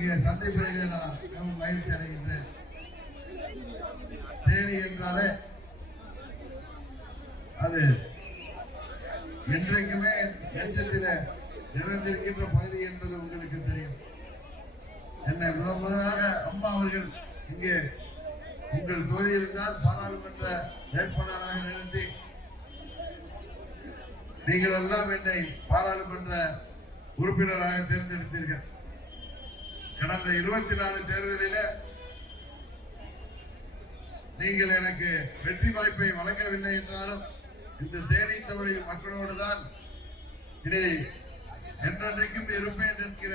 இங்கே சந்திப்பதிலே நான் மிகவும் மகிழ்ச்சி அடைகின்றேன். தேனி என்றாலே அது என்றைக்குமே நெஞ்சத்தில நிறைந்திருக்கின்ற பகுதி என்பது உங்களுக்கு தெரியும். என்னை முதலாக அம்மா அவர்கள் இங்கே உங்கள் தொகுதியில் தான் பாராளுமன்ற வேட்பாளராக நிறுத்தி நீங்கள் எல்லாம் என்னை பாராளுமன்ற உறுப்பினராக தேர்ந்தெடுத்தீர்கள். கடந்த 24 தேர்தலில் நீங்கள் எனக்கு வெற்றி வாய்ப்பை வழங்கவில்லை என்றாலும் இந்த தேனி தொகுதி மக்களோடு தான் இனி என்றென்றைக்கும் இருப்பேன் என்கிற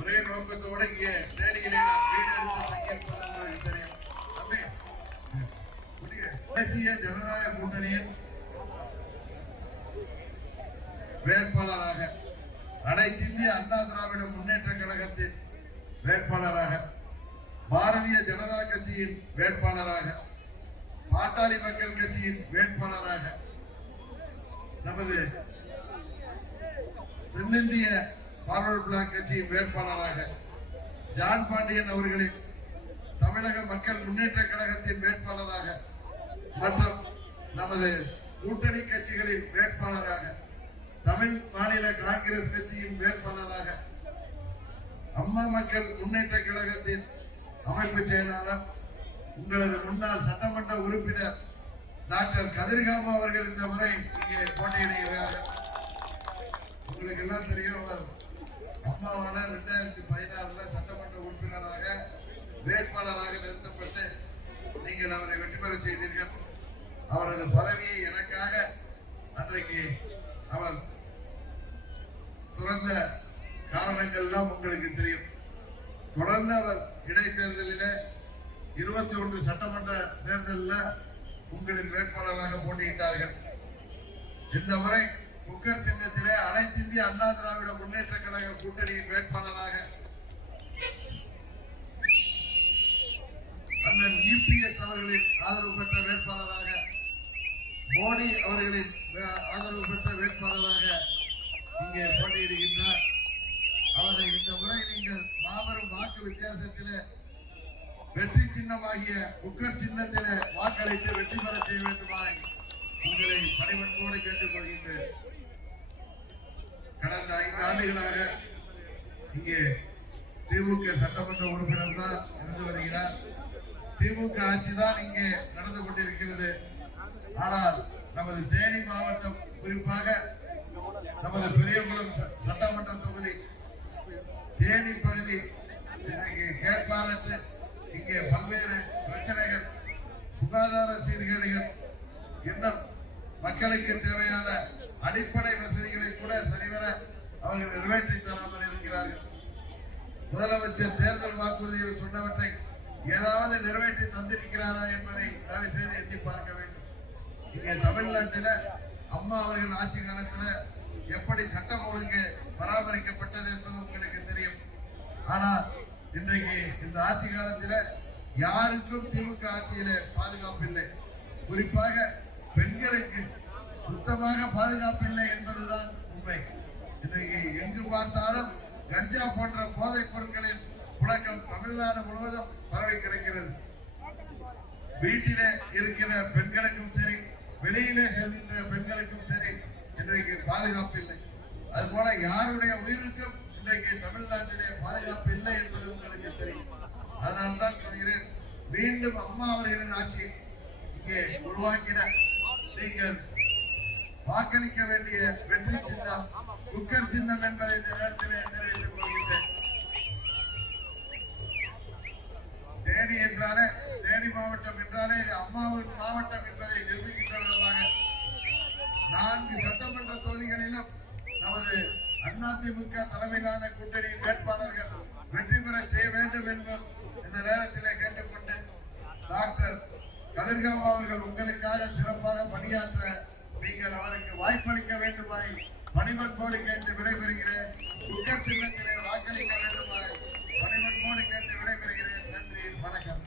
ஒரே நோக்கத்தோடு இங்கே தேனியிலே நான் வீடு எடுத்து தங்கியிருப்பது உங்களுக்கு தெரியும். தேசிய ஜனநாயக கூட்டணியின் வேட்பாளராக, அனைத்து இந்திய அண்ணா திராவிட முன்னேற்ற கழகத்தின் வேட்பாளராக, பாரதிய ஜனதா கட்சியின் வேட்பாளராக, பாட்டாளி மக்கள் கட்சியின் வேட்பாளராக, நமது தென்னிந்திய பார்வர்டு பிளாக் கட்சியின் வேட்பாளராக, ஜான் பாண்டியன் அவர்களின் தமிழக மக்கள் முன்னேற்ற கழகத்தின் வேட்பாளராக மற்றும் நமது கூட்டணி கட்சிகளின் வேட்பாளராக, தமிழ் மாநில காங்கிரஸ் கட்சியின் வேட்பாளராக, அம்மா மக்கள் முன்னேற்ற கழகத்தின் அமைப்பு செயலாளர், உங்களது முன்னாள் சட்டமன்ற உறுப்பினர் டாக்டர் கதிர்காம அவர்கள் இந்த முறை இங்கே போட்டியிடுகிறார்கள். உங்களுக்கு எல்லாம் தெரியும், அவர் அம்மாவான 2016 சட்டமன்ற உறுப்பினராக வேட்பாளராக நிறுத்தப்பட்டு நீங்கள் அவரை வெற்றி பெற செய்தீர்கள். அவரது பதவியை எனக்காக அன்றைக்கு அவர் துறந்த காரணங்கள் எல்லாம் உங்களுக்கு தெரியும். தொடர்ந்து அவர் இடைத்தேர்தலில் 21 சட்டமன்ற தேர்தலில் உங்களின் வேட்பாளராக போட்டியிட்டார்கள். இந்த முறை குக்கர் சின்னத்திலே அனைத்து இந்திய அண்ணா திராவிட முன்னேற்ற கழக கூட்டணியின் வேட்பாளராக அண்ணன் இபிஎஸ் அவர்களின் ஆதரவு பெற்ற வேட்பாளராக, மோடி அவர்களின் ஆதரவு பெற்ற வேட்பாளராக இங்கே போட்டியிடுகின்றார். அவரை இந்த முறை நீங்கள் மாபெரும் வாக்கு வித்தியாசத்திலே வெற்றி சின்னமாகிய குக்கர் சின்னத்திலே வாக்களித்து வெற்றி பெற செய்ய வேண்டுமாய் உங்களை பணிவன்போடு கேட்டுக் கொள்கின்றேன். கடந்த 5 ஆண்டுகளாக இங்கே திமுக சட்டமன்ற உறுப்பினர் தான் இருந்து வருகிறார். திமுக ஆட்சி தான் இங்கே நடந்து கொண்டிருக்கிறது. ஆனால் நமது தேனி மாவட்டம், குறிப்பாக நமது பெரியகுளம் சட்டமன்ற தொகுதி தேனி பகுதி இன்றைக்கு கேட்பாரற்று இங்கே பல்வேறு பிரச்சனைகள், சுகாதார சீர்கேடுகள், இன்னும் மக்களுக்கு தேவையான அடிப்படை வசதிகளை கூட சரிவர அவர்கள் நிறைவேற்றி தராமல் இருக்கிறார்கள். முதலமைச்சர் தேர்தல் வாக்குறுதியில் சொன்னவற்றை ஏதாவது நிறைவேற்றி தந்திருக்கிறாரா என்பதை தயவு செய்து எண்ணி பார்க்க வேண்டும். இங்கே தமிழ்நாட்டில் அம்மா அவர்கள் ஆட்சி காலத்தில் எப்படி சட்டம் ஒழுங்கு பராமரிக்கப்பட்டது என்பது உங்களுக்கு தெரியும். ஆனால் இன்றைக்கு இந்த ஆட்சி காலத்தில் யாருக்கும் திமுக ஆட்சியில பாதுகாப்பு இல்லை. குறிப்பாக பெண்களுக்கு சுத்தமாக பாதுகாப்பு இல்லை என்பதுதான் உண்மை. இன்றைக்கு எங்கு பார்த்தாலும் கஞ்சா போன்ற போதைப் பொருட்களின் புழக்கம் தமிழ்நாடு முழுவதும் பரவி கிடக்கிறது. வீட்டிலே இருக்கிற பெண்களுக்கும் சரி, வெளியிலே செல்கின்ற பெண்களுக்கும் சரி இன்றைக்கு பாதுகாப்பு இல்லை. அதுபோல யாருடைய உயிருக்கும் இன்றைக்கு தமிழ்நாட்டிலே பாதுகாப்பு இல்லை என்பது உங்களுக்கு தெரியும். அதனால்தான் சொல்கிறேன், மீண்டும் அம்மா அவர்களின் ஆட்சி இங்கே உருவாக்கின நீங்கள் வாக்களிக்க வேண்டிய வெற்றி சின்னம் குக்கர் சின்னம் என்பதை இந்த நேரத்திலே தெரிவித்துக் கொள்கின்றேன். தேனி என்றாலே, தேனி மாவட்டம் என்றாலே இது அம்மாவின் மாவட்டம் என்பதை நிரூபிக்கின்ற விதமாக 4 சட்டமன்ற தொகுதிகளிலும் நமது அதிமுக தலைமையிலான கூட்டணி வேட்பாளர்கள் வெற்றி பெற செய்ய வேண்டும் என்றும் இந்த நேரத்திலே கேட்டுக்கொண்டு, டாக்டர் கதிர்காம அவர்கள் உங்களுக்காக சிறப்பாக பணியாற்ற நீங்கள் அவருக்கு வாய்ப்பளிக்க வேண்டுமாய் பணிவன்போடு கேட்டு விடைபெறுகிறேன். குக்கர் சின்னத்திலே வாக்களிக்க வேண்டுமாய் பணிவன்போடு கேட்டு விடைபெறுகிறேன். நன்றி, வணக்கம்.